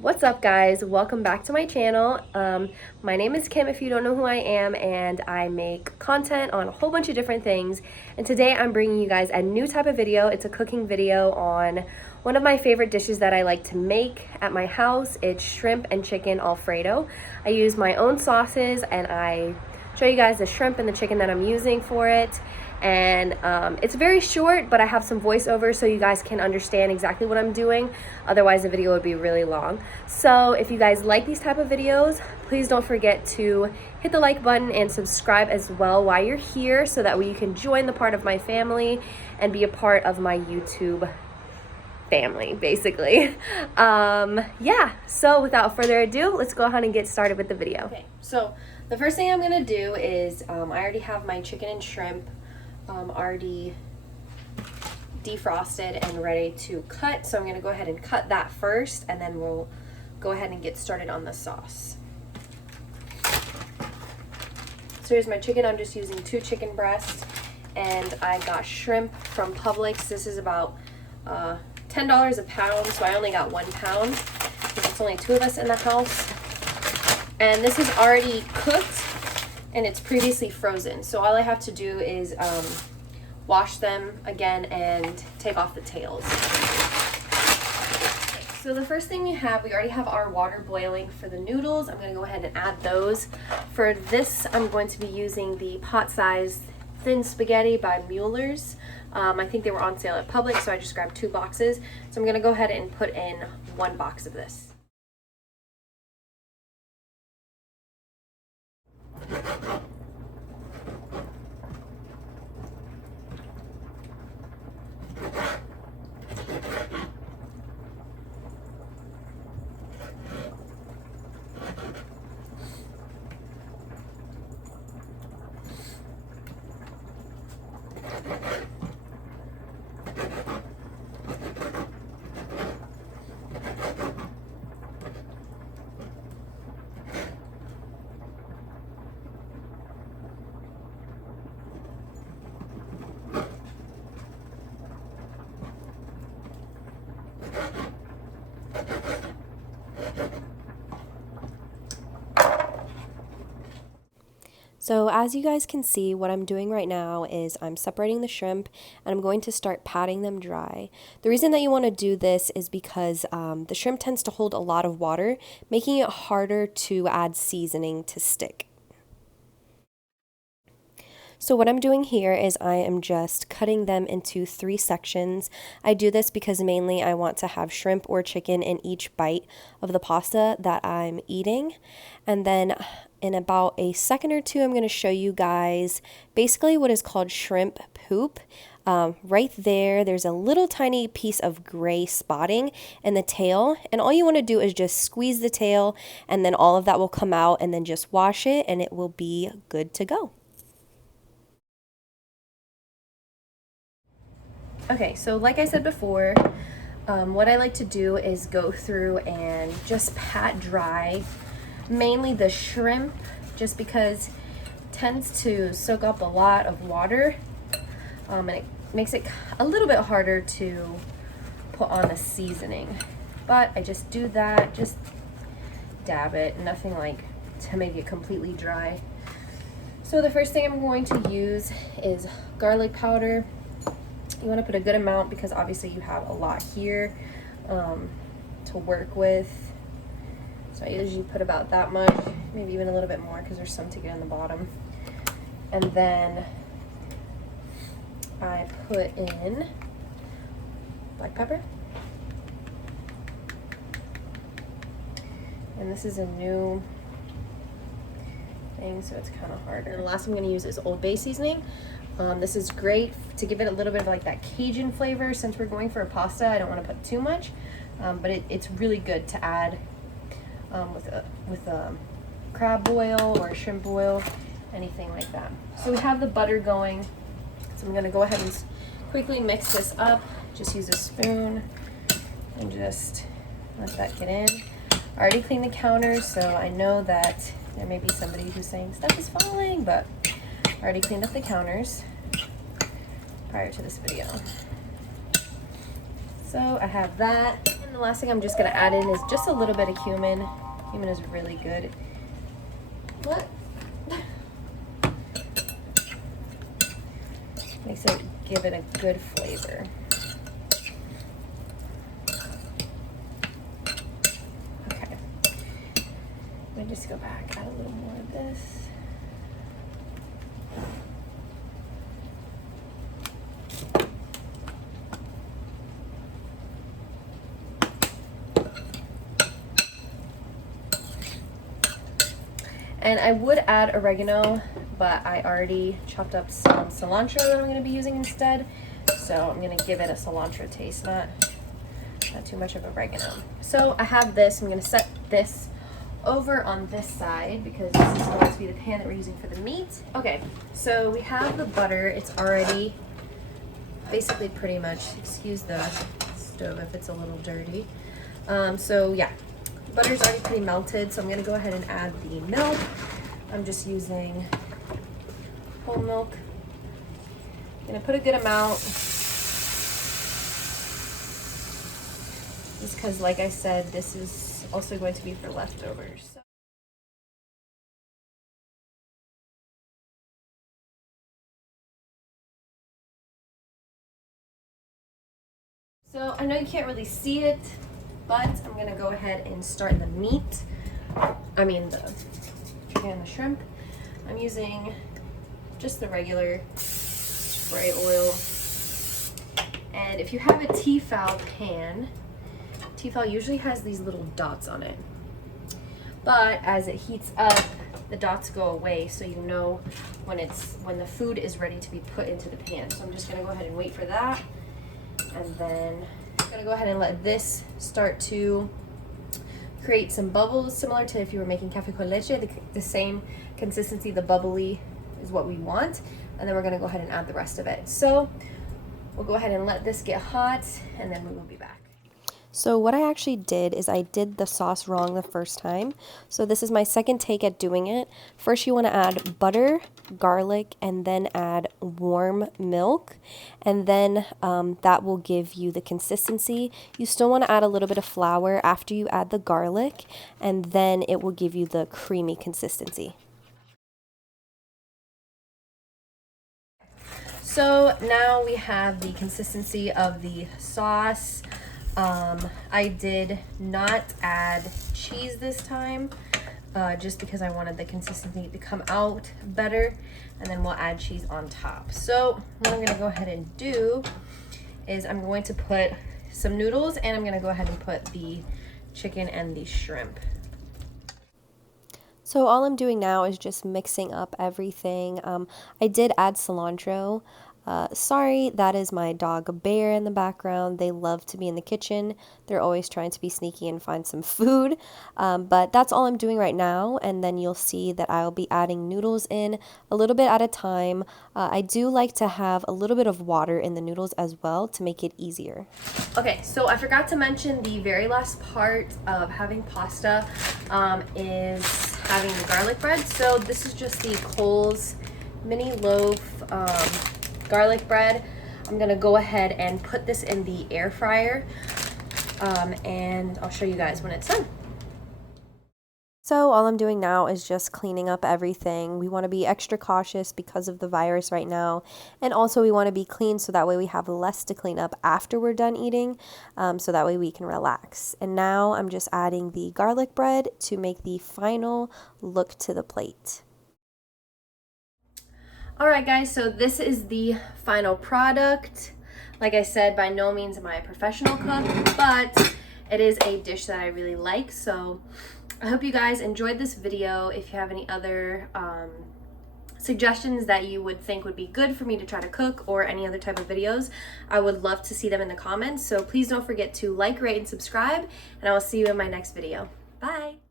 What's up, guys? Welcome back to my channel. My name is Kim if you don't know who I am, and I make content on a whole bunch of different things. And today I'm bringing you guys a new type of video. It's a cooking video on one of my favorite dishes that I like to make at my house. It's shrimp and chicken Alfredo. I use my own sauces and I show you guys the shrimp and the chicken that I'm using for it. And it's very short, but I have some voiceover so you guys can understand exactly what I'm doing. Otherwise the video would be really long. So if you guys like these type of videos, please don't forget to hit the like button and subscribe as well while you're here, so that way you can join the part of my family and be a part of my YouTube family, basically. Yeah, so without further ado, let's go ahead and get started with the video. Okay, so the first thing I'm gonna do is I already have my chicken and shrimp already defrosted and ready to cut, so I'm going to go ahead and cut that first, and then we'll go ahead and get started on the sauce. So here's my chicken. I'm just using 2 chicken breasts, and I got shrimp from Publix. This is about $10 a pound, so I only got 1 pound because it's only 2 of us in the house. And this is already cooked and it's previously frozen, so all I have to do is wash them again and take off the tails. So the first thing we already have our water boiling for the noodles. I'm going to go ahead and add those. For this, I'm going to be using the pot-sized thin spaghetti by Mueller's. I think they were on sale at Publix, so I just grabbed 2 boxes. So I'm going to go ahead and put in 1 box of this. So as you guys can see, what I'm doing right now is I'm separating the shrimp and I'm going to start patting them dry. The reason that you want to do this is because the shrimp tends to hold a lot of water, making it harder to add seasoning to stick. So what I'm doing here is I am just cutting them into 3 sections. I do this because mainly I want to have shrimp or chicken in each bite of the pasta that I'm eating. And then in about a second or two, I'm going to show you guys basically what is called shrimp poop. Right there, there's a little tiny piece of gray spotting in the tail, and all you want to do is just squeeze the tail, and then all of that will come out, and then just wash it and it will be good to go. Okay, so like I said before, what I like to do is go through and just pat dry mainly the shrimp, just because it tends to soak up a lot of water, and it makes it a little bit harder to put on the seasoning. But I just do that, just dab it, nothing like to make it completely dry. So the first thing I'm going to use is garlic powder. You want to put a good amount because obviously you have a lot here to work with. So I usually put about that much, maybe even a little bit more because there's some to get in the bottom. And then I put in black pepper. And this is a new thing, so it's kind of harder. And the last I'm going to use is Old Bay seasoning. This is great to give it a little bit of like that Cajun flavor. Since we're going for a pasta, I don't want to put too much, but it's really good to add with a crab boil or a shrimp boil, anything like that. So we have the butter going, so I'm going to go ahead and quickly mix this up. Just use a spoon and just let that get in. I already cleaned the counters, so I know that there may be somebody who's saying stuff is falling, but I already cleaned up the counters prior to this video. So I have that. And the last thing I'm just gonna add in is just a little bit of cumin. Cumin is really good. What? Makes it, give it a good flavor. Okay. Let me just go back, add a little more of this. And I would add oregano, but I already chopped up some cilantro that I'm going to be using instead. So I'm going to give it a cilantro taste, not too much of oregano. So I have this. I'm going to set this over on this side because this is going to be the pan that we're using for the meat. Okay, so we have the butter. It's already basically pretty much, excuse the stove if it's a little dirty. So yeah. Butter's already pretty melted, so I'm going to go ahead and add the milk. I'm just using whole milk. I'm going to put a good amount, just because, like I said, this is also going to be for leftovers. So I know you can't really see it, but I'm gonna go ahead and start the meat. I mean the chicken and the shrimp. I'm using just the regular spray oil. And if you have a Tefal pan, Tefal usually has these little dots on it. But as it heats up, the dots go away, so you know when the food is ready to be put into the pan. So I'm just gonna go ahead and wait for that, and then I'm gonna go ahead and let this start to create some bubbles, similar to if you were making cafe con leche. The same consistency, the bubbly is what we want. And then we're gonna go ahead and add the rest of it. So we'll go ahead and let this get hot, and then we will be back. So what I actually did is I did the sauce wrong the first time. So this is my second take at doing it. First you want to add butter, garlic, and then add warm milk. And then that will give you the consistency. You still want to add a little bit of flour after you add the garlic, and then it will give you the creamy consistency. So now we have the consistency of the sauce. I did not add cheese this time, just because I wanted the consistency to come out better, and then we'll add cheese on top. So what I'm gonna go ahead and do is I'm going to put some noodles, and I'm gonna go ahead and put the chicken and the shrimp. So all I'm doing now is just mixing up everything. I did add cilantro. Sorry, that is my dog Bear in the background. They love to be in the kitchen. They're always trying to be sneaky and find some food. But that's all I'm doing right now. And then you'll see that I'll be adding noodles in a little bit at a time. I do like to have a little bit of water in the noodles as well to make it easier. Okay, so I forgot to mention the very last part of having pasta is having the garlic bread. So this is just the Coles mini loaf garlic bread. I'm gonna go ahead and put this in the air fryer, and I'll show you guys when it's done. So all I'm doing now is just cleaning up everything. We want to be extra cautious because of the virus right now, and also we want to be clean so that way we have less to clean up after we're done eating, so that way we can relax. And now I'm just adding the garlic bread to make the final look to the plate. Alright guys, so this is the final product. Like I said, by no means am I a professional cook, but it is a dish that I really like. So I hope you guys enjoyed this video. If you have any other suggestions that you would think would be good for me to try to cook, or any other type of videos, I would love to see them in the comments. So please don't forget to like, rate, and subscribe, and I will see you in my next video. Bye!